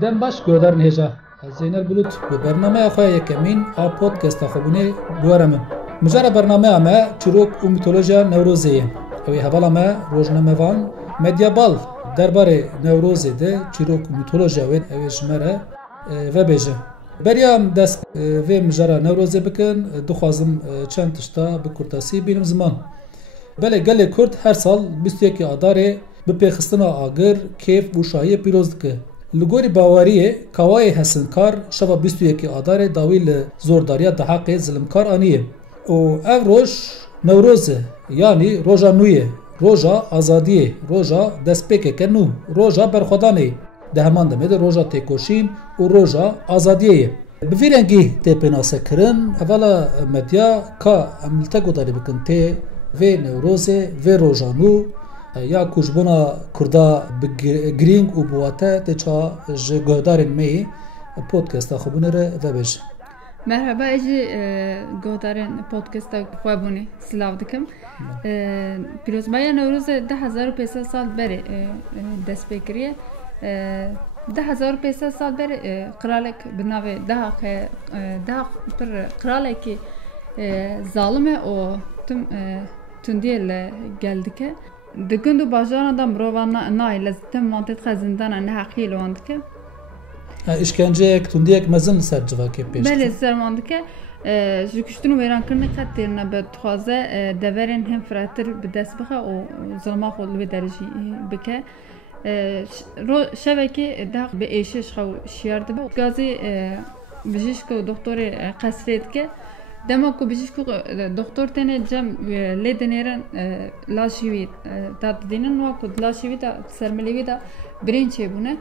دم باش گودار نهجا زینر بلوت به برنامه آخای یکمین آ پودکست خوبونه بورم مجرد برنامه ما چروک و میتولوژیا نوروزیه اوی حوالا ما روزنامه وان مدیا بال درباره نوروزی ده چروک و میتولوژیا و اوی جمره و بیجه بریام دست و مجرد نوروزی بکن دخوازم چند تشتا بکرتاسی بینم زمان بله گل کرد هر سال 21 آداره به پیخستنا آگر کیف و شاهی پیروز که لگوری باوریه کوای حسنکار شب 21 آدار داویل زورداریا دهاق ظلمکار آنیه و او روز نوروزه یعنی روزا نویه روزا آزادیه روزا دستپیکه کنو روزا برخودانه ده همان دمید روزا تکوشین و روزا آزادیه بفیرنگی تی پناسه کرن اولا مدیا که عملتا گوداری بکن تی و نوروزه و روزا نو یا کجبونا کردا بگرینگ و بواته تچا جگودارن می پودکست خوبونه رو و بش. مرحبا اجی گودارن پودکست خوابونی سلاو دکم. پیروزمای نوروز 1500 سال بره دست بگیریه. 1500 سال بره قرالک بناوی ده پر قرالکی ظالمه و تندیل geldi ki دگندو باجانا دم روان نای لازم منطقه خزندان نه حقیل واندکه işkence tundiyek mezin ser civake peş بله سر واندکه جکشتنو ویران کرنه خاطرنا به تخازه دورن هم فراتر به دست بخه و ظلما خود به درجه بکه رو شبکه ده به ایشش خو شیار ده گازی بجیش که دکتر قصرید که دما کو بجیش کو دکتر تنه جم لدنرن لاشیوی داد دینن و کو لاشیوی دا سرملیوی دا برینچه بونه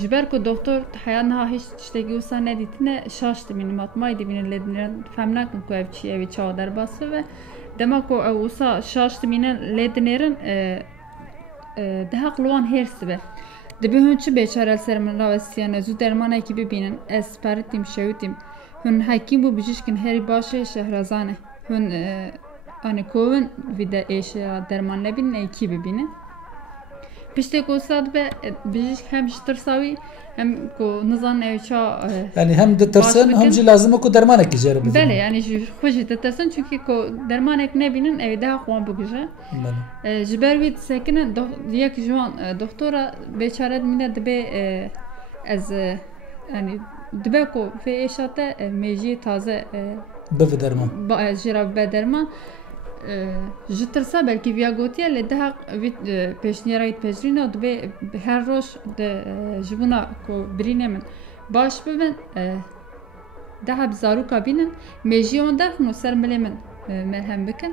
جبر کو دکتر حیان ها هیچ تشتگی وسا ندیتنه شاشت من ماتمای دی من لدنرن فهمناکن کو evçi evi çağdar bası ve dema ko وسا شاشت من لدنرن daha qluan hersi ve debihunçu beçarel sermin ravasiyan zu derman ekibi binin esparitim şevitim Hün hakim bu bijişkin heri başı şehrazane. Hün hani kovun vida eşya derman nebin ekibi bine. Pişte ko sad be bijiş hem ştırsavi hem ko nizan evça yani hem de tersen hem de lazım ko derman ekijere bizim. Bele yani hoş de tersen çünkü ko derman ek nebinin evde hakuan bugüje. Jibervit sekine diyak juan doktora beçare mine de be az yani دبکو فی اشاته میجی تازه بفدرمان با جراب بدرمان جترسا بلکی ویا گوتیه لده وید پیشنیارایت پیشرینه دبی هر روز ده جبونا کو برینه من باش ببین ده بزارو کابینن میجی اون درخنو سرملی من مرهم بکن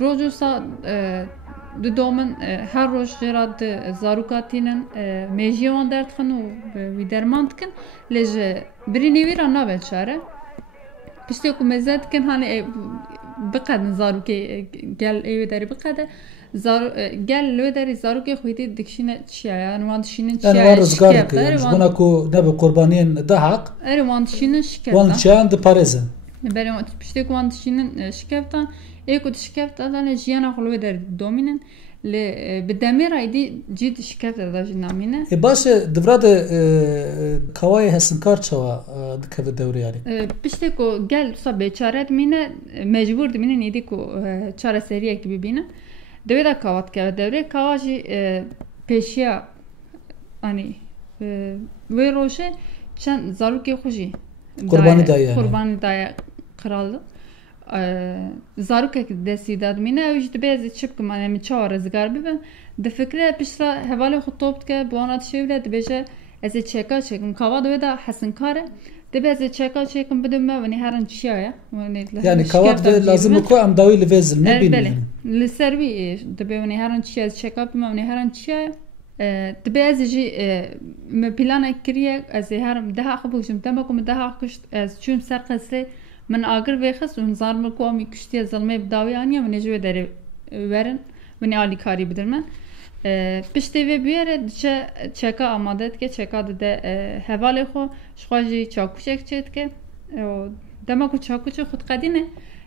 روزو سا دومن هر روز جراد زاروکاتینن میجیوان درد خنو ویدرماند کن لجه برینی ویرا نابل شاره پشتی کو مزد کن هانی بقدن زاروکی گل ایوی داری بقده گل لوی داری زاروکی خویدی دکشینه چیه یعنی واندشینن چیه yani var rızgar ki yani buna ko ne bu kurbaniyen de hak واندشینن شکفtan واندشان de pareze بله پشتی کو واندشینن شکفtan ایکو شکفtan ne jiyana خلوی داری دومینن ل بدمیر ایدی جد شکفت داشت نامینه. باشه دوراد کوای حسنکار چوا دکه دوری یاری. پشته کو گل صا بیچاره مینه مجبور مینه نیدی کو چاره سریه کی ببینه. دویدا کاوات کرد دوری کاواجی پیشیا آنی و روشه چند زاروکی خوشی. قربانی دایا. قربانی دایا kraldı. Zaruk desti dad mine evj dibezi çipk mane mi çağır zgar bibe de fikre pişra hevali xutobt ke bu anat şevle dibece ez çeka çekim kava da hasan kare dibeze çeka çekim bidime ve heran çiya yani kavat ve lazım ko am dawi level ne bilin li servi dibe ve heran çiya çeka bime ve heran çiya dibeze ji me plana kiriye ez heram daha xbulşum tamakum daha kuşt ez çün serqasle من آگر ویخست و هنزار مکو آمی کشتی زلمه بداوی آنیا و نجوه داره ورن و نیالی کاری بدرمن Piştî vê bûyerê diçe çeka amade dike, çeka dide hevalê xwe, ji xwe jî çakûçek çê dike. Dema ku çakûçê xwe diqedîne,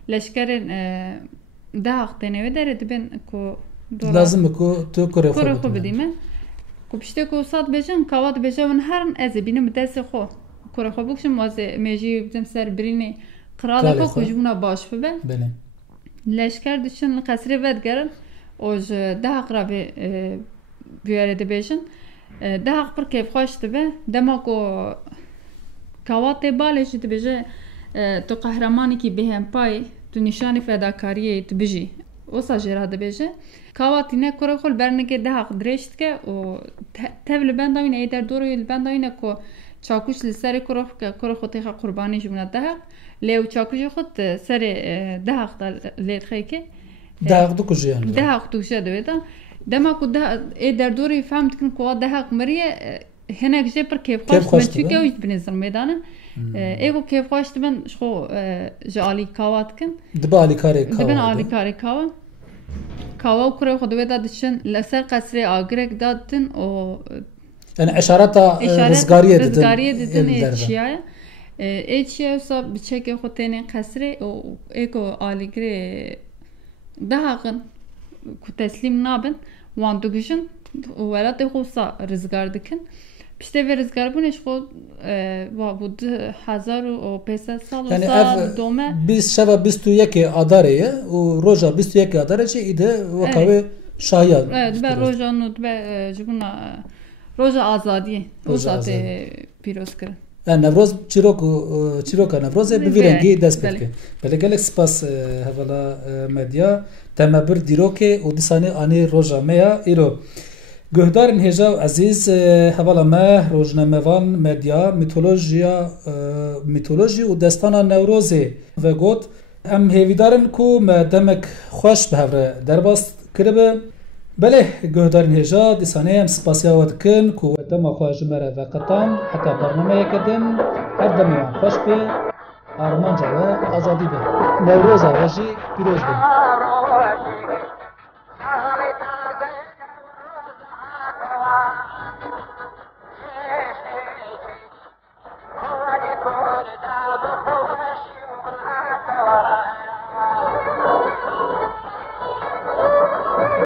leşkerên dehaq tên wê derê dibin ku lazım ku tu kurê xwe bidîme. Ku piştê ku sat bêjin, kawa dibêje min herin ez ê bînim bi destê xwe. Kurê xwe bikişim wazê mêjî bidim ser birînê qiralê xwe ku ji min re baş bibe. Leşker diçin li qesrê vedigerin û ji dehaq re vê bûyerê dibêjin. Dehaq pir kêfxweş dibe. Dema ku kawa tê balê jî dibêje tu qehremanekî bêhempayî, tu nîşanê fedakariyê dibijî. Wisa jê re dibêje. Kawa tîne kurê xwe li ber nikê dehaq dirêj dike û tev li benda wî ne, ê derdorê li benda wî ne ku çakûç li serê kurê xwe têxe qurbanî ji min re dehaq. Lê ew çakûçê xwe di serê dehaq de lê dixeyke. Dehaq dikuje yani. Dehaq dikuje divê de. Dema ku ê derdorê fehm dikin ku wa dehaq miriye, hinek jê pir kêfxweş dibin çûkê ew jî dibîne zilmê danin. Ê ku kêfxweş dibin ji xwe ji alî kawa dikin. Dibe alîkarê kawa. Dibin alîkarê kawa. Kawa û kurê xwe divê de diçin li ser qesrê agirek da ditin û yani eşareta rizgariyê didin ê çiyaye. Ê çiya wisa bi çekê xwe tên qesrê û ê ku alîgirê dehaqin ku teslîm nabin, wan digujin û welatê xwe wisa rizgar dikin. Piştê vê rizgarbûnê ji xwe bu 2500 sal yani wisa dome. Biz şeva 21 adarê ye û roja 21 adarê jî îde weka wê şahiya. Evet, dibe roja nû dibe ji bûna roja azadiyê wisa tê pîroz kirin. Yani Nevroz çîroka Nevrozê bi vî rengî dest pê dike. Belê gelek spas hevala medya teme bir dîrokê û dîsanê anî roja me ya îro. Guhdarên hêja ezîz hevala me rojnamevan medya mitolojî û destana Newrozê ve got em hêvîdarin ku me demek xweş bi hev re derbas kiribe. Belê guhdarên hêja dîsanê em spasiya we dikin ku dema xwe ji me re veqetan heta bernameyeke din her demê wan xweş bê armanca we azadî be. Newroza we jî pîroz be.